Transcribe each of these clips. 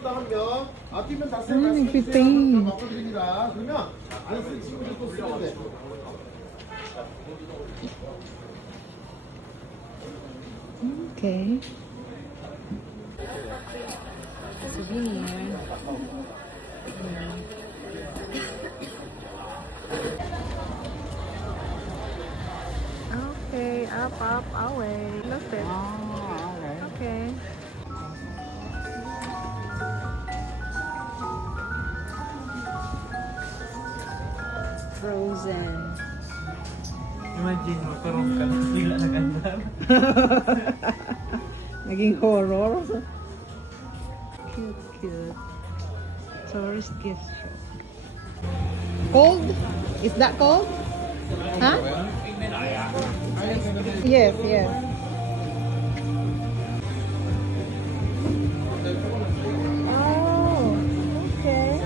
들어간다 하면 앞뒤면 다 빅뱅. 바꿔드립니다. 그러면 안 쓰는 친구들 또 쓰면 돼. Okay. Souvenir. Okay, up, away. Look it. Oh, okay. Okay. Frozen. Imagine, magkaroon ka lang sila nag-andar. Naging horror. Cute, cute. Tourist gift shop. Cold? Is that cold? Huh? Yes, yes. Oh, okay.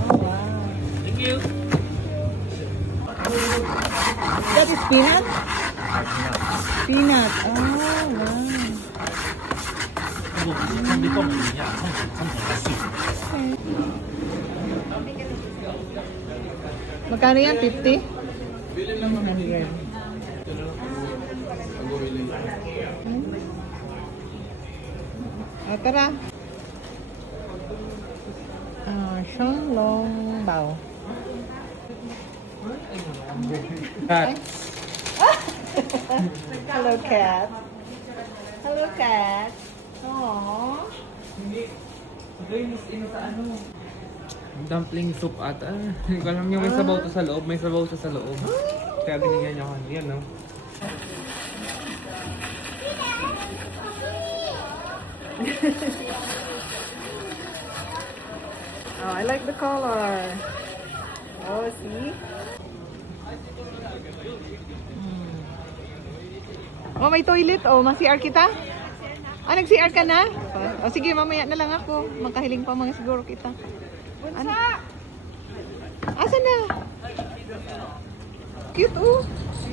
Oh, wow. Thank you. That is peanut? Peanut. Oh, wow. Sabi ko, niya, sampai kasi. Magkano yan? 50? 100. Tara. Shanglong bao. Cat. Hello, cat. Hello, cat. Aww. Dumpling soup ata. Hindi ko alam niya may sabaw to sa loob. May sabaw to sa loob. Kaya binigyan niya ako. Yan, no? Oh, I like the color. Oh, see? Oh, may toilet. Oh, ma-CR kita? Ah, nag-CR ka na? Oh, sige, mamaya na lang ako. Magkahiling pa mga siguro kita. Ano? Asan na? Cute, oh.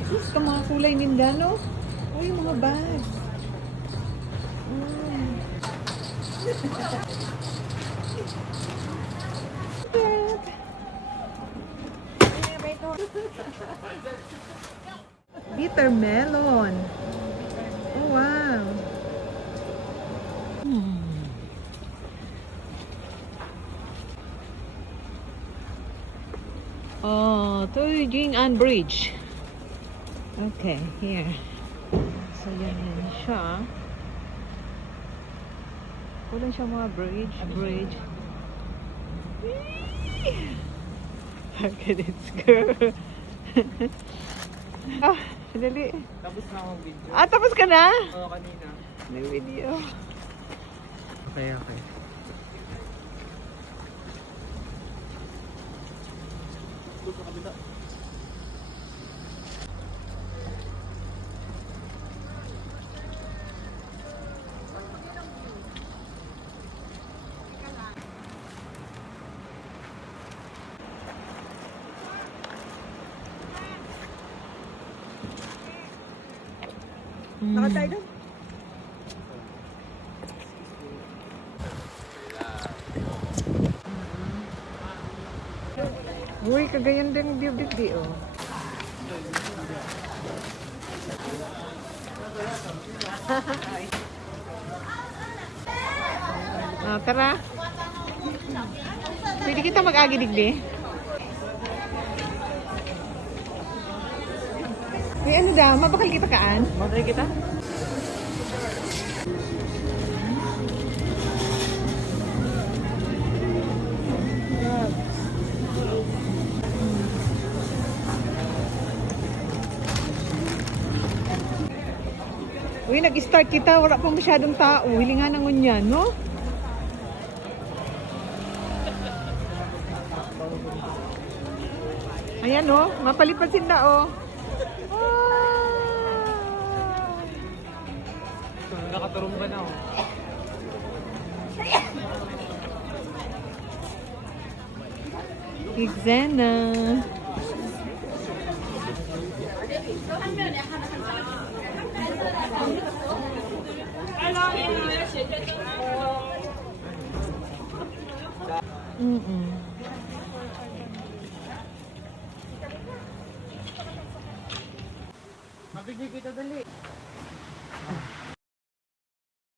Sus, ka mga kulay Mindano. Oh, yung mga bags. Bitter melon. Oh, wow. Oh, to Jing'an Bridge. Okay, here. So, yan siya. Kulang siya mga bridge. A bridge. Look at this girl. Ah, dali. Tapos na akong video. Ah, tapos ka na? Oo, kanina. May video. Okay, okay. Nakatay doon. Uy, kagayan din bibig di oh. Ah, tara. Pwede kita mag-agi digdi. Uy, ano daw? Mabakal kita kaan? Matay kita? Uy, nag-start kita. Wala pa masyadong tao. Hilingan ng unyan, no? Ayan, no? Mapalipad sila, oh. Nakaturumba na ako. Xena. Mm-mm. Mabigyan kita dali.